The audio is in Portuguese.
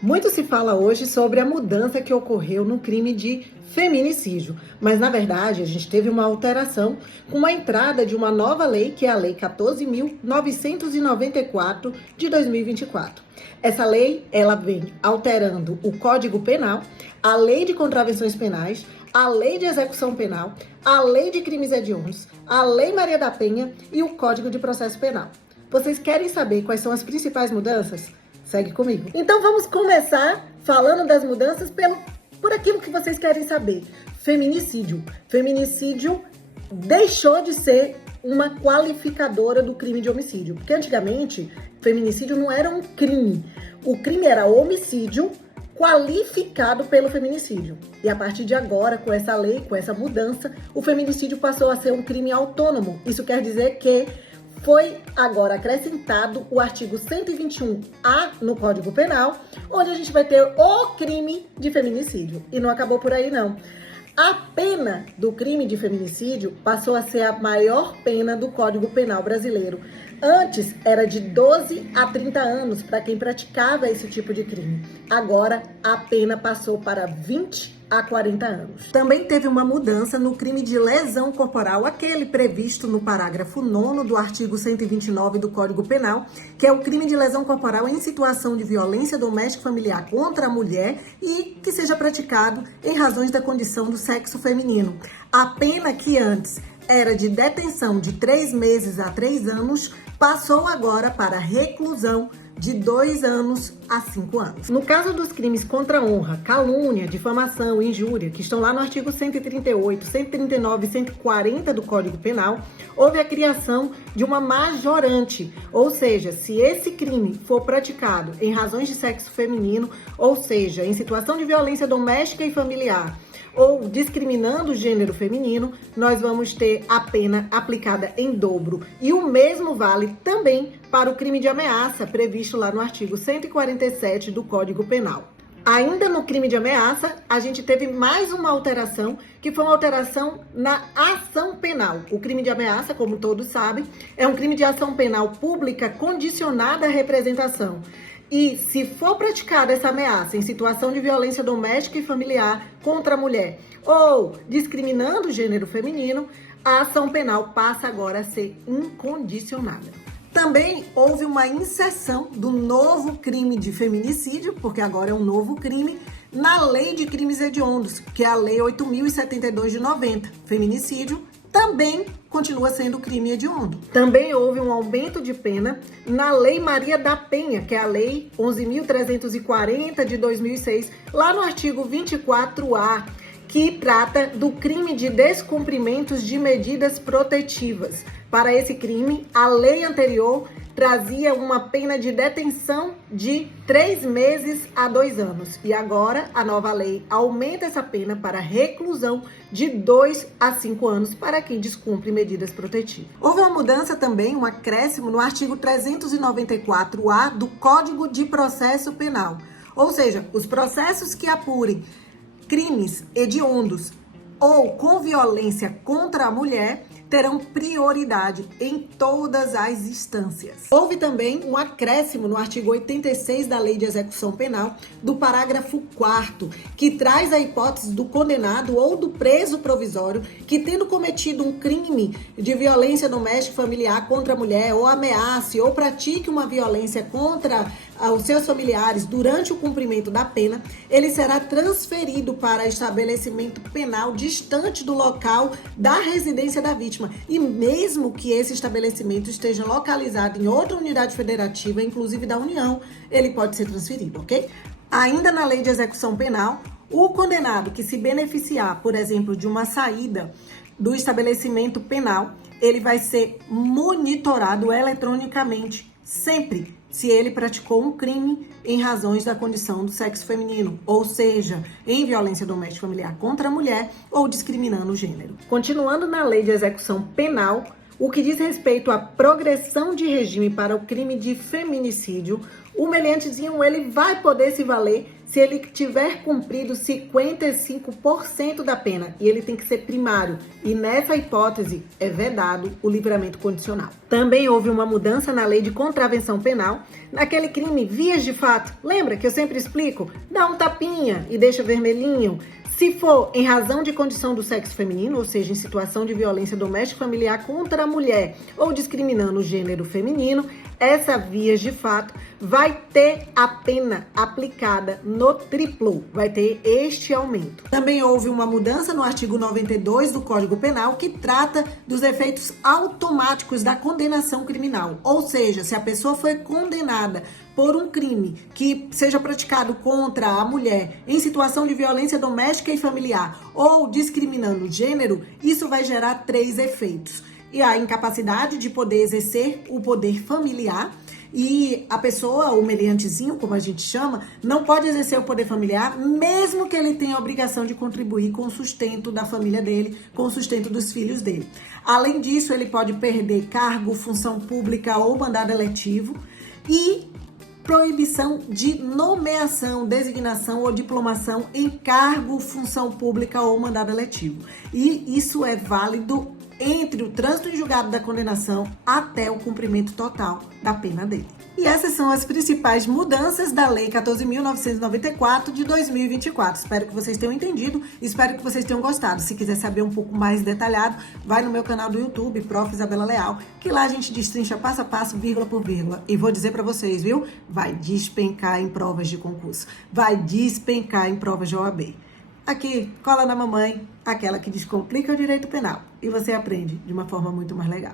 Muito se fala hoje sobre a mudança que ocorreu no crime de feminicídio, mas na verdade a gente teve uma alteração com a entrada de uma nova lei, que é a Lei 14.994 de 2024. Essa lei, ela vem alterando o Código Penal, a Lei de Contravenções Penais, a Lei de Execução Penal, a Lei de Crimes Hediondos, a Lei Maria da Penha e o Código de Processo Penal. Vocês querem saber quais são as principais mudanças? Segue comigo. Então vamos começar falando das mudanças por aquilo que vocês querem saber. Feminicídio. Feminicídio deixou de ser uma qualificadora do crime de homicídio. Porque antigamente, feminicídio não era um crime. O crime era homicídio qualificado pelo feminicídio. E a partir de agora, com essa lei, com essa mudança, o feminicídio passou a ser um crime autônomo. Isso quer dizer que foi agora acrescentado o artigo 121A no Código Penal, onde a gente vai ter o crime de feminicídio. E não acabou por aí, não. A pena do crime de feminicídio passou a ser a maior pena do Código Penal brasileiro. Antes era de 12 a 30 anos para quem praticava esse tipo de crime. Agora a pena passou para 20 a 40 anos. Também teve uma mudança no crime de lesão corporal, aquele previsto no parágrafo 9º do artigo 129 do Código Penal, que é o crime de lesão corporal em situação de violência doméstica familiar contra a mulher e que seja praticado em razões da condição do sexo feminino. A pena que antes era de detenção de 3 meses a 3 anos, passou agora para reclusão de 2 anos a 5 anos. No caso dos crimes contra a honra, calúnia, difamação, injúria, que estão lá no artigo 138, 139 e 140 do Código Penal, houve a criação de uma majorante, ou seja, se esse crime for praticado em razões de sexo feminino, ou seja, em situação de violência doméstica e familiar, ou discriminando o gênero feminino, nós vamos ter a pena aplicada em dobro. E o mesmo vale também para o crime de ameaça, previsto lá no artigo 147 do Código Penal. Ainda no crime de ameaça, a gente teve mais uma alteração, que foi uma alteração na ação penal. O crime de ameaça, como todos sabem, é um crime de ação penal pública condicionada à representação. E se for praticada essa ameaça em situação de violência doméstica e familiar contra a mulher ou discriminando o gênero feminino, a ação penal passa agora a ser incondicionada. Também houve uma inserção do novo crime de feminicídio, porque agora é um novo crime, na Lei de Crimes Hediondos, que é a Lei 8.072 de 90. Feminicídio também continua sendo crime hediondo. Também houve um aumento de pena na Lei Maria da Penha, que é a Lei 11.340 de 2006, lá no artigo 24A, que trata do crime de descumprimentos de medidas protetivas. Para esse crime, a lei anterior trazia uma pena de detenção de 3 meses a 2 anos. E agora, a nova lei aumenta essa pena para reclusão de 2 a 5 anos para quem descumpre medidas protetivas. Houve uma mudança também, um acréscimo no artigo 394A do Código de Processo Penal. Ou seja, os processos que apurem crimes hediondos ou com violência contra a mulher terão prioridade em todas as instâncias. Houve também um acréscimo no artigo 86 da Lei de Execução Penal, do parágrafo 4º, que traz a hipótese do condenado ou do preso provisório que, tendo cometido um crime de violência doméstica e familiar contra a mulher, ou ameace, ou pratique uma violência contra os seus familiares durante o cumprimento da pena, ele será transferido para estabelecimento penal distante do local da residência da vítima. E mesmo que esse estabelecimento esteja localizado em outra unidade federativa, inclusive da União, ele pode ser transferido, ok? Ainda na Lei de Execução Penal, o condenado que se beneficiar, por exemplo, de uma saída do estabelecimento penal, ele vai ser monitorado eletronicamente, sempre, se ele praticou um crime em razões da condição do sexo feminino, ou seja, em violência doméstica familiar contra a mulher ou discriminando o gênero. Continuando na Lei de Execução Penal, o que diz respeito à progressão de regime para o crime de feminicídio, o meliantezinho ele vai poder se valer se ele tiver cumprido 55% da pena, e ele tem que ser primário, e nessa hipótese é vedado o livramento condicional. Também houve uma mudança na lei de contravenção penal, naquele crime vias de fato. Lembra que eu sempre explico? Dá um tapinha e deixa vermelhinho. Se for em razão de condição do sexo feminino, ou seja, em situação de violência doméstica familiar contra a mulher ou discriminando o gênero feminino, essa vias de fato vai ter a pena aplicada no triplo, vai ter este aumento. Também houve uma mudança no artigo 92 do Código Penal que trata dos efeitos automáticos da condenação criminal, ou seja, se a pessoa foi condenada por um crime que seja praticado contra a mulher em situação de violência doméstica e familiar ou discriminando o gênero, isso vai gerar 3 efeitos. E a incapacidade de poder exercer o poder familiar, e a pessoa, o meliantezinho, como a gente chama, não pode exercer o poder familiar, mesmo que ele tenha a obrigação de contribuir com o sustento da família dele, com o sustento dos filhos dele. Além disso, ele pode perder cargo, função pública ou mandado eletivo e proibição de nomeação, designação ou diplomação em cargo, função pública ou mandado eletivo. E isso é válido entre o trânsito em julgado da condenação até o cumprimento total da pena dele. E essas são as principais mudanças da Lei 14.994 de 2024. Espero que vocês tenham entendido, espero que vocês tenham gostado. Se quiser saber um pouco mais detalhado, vai no meu canal do YouTube, Prof. Isabela Leal, que lá a gente destrincha passo a passo, vírgula por vírgula. E vou dizer pra vocês, viu? Vai despencar em provas de concurso, vai despencar em provas de OAB. Aqui, cola na mamãe, aquela que descomplica o direito penal. E você aprende de uma forma muito mais legal.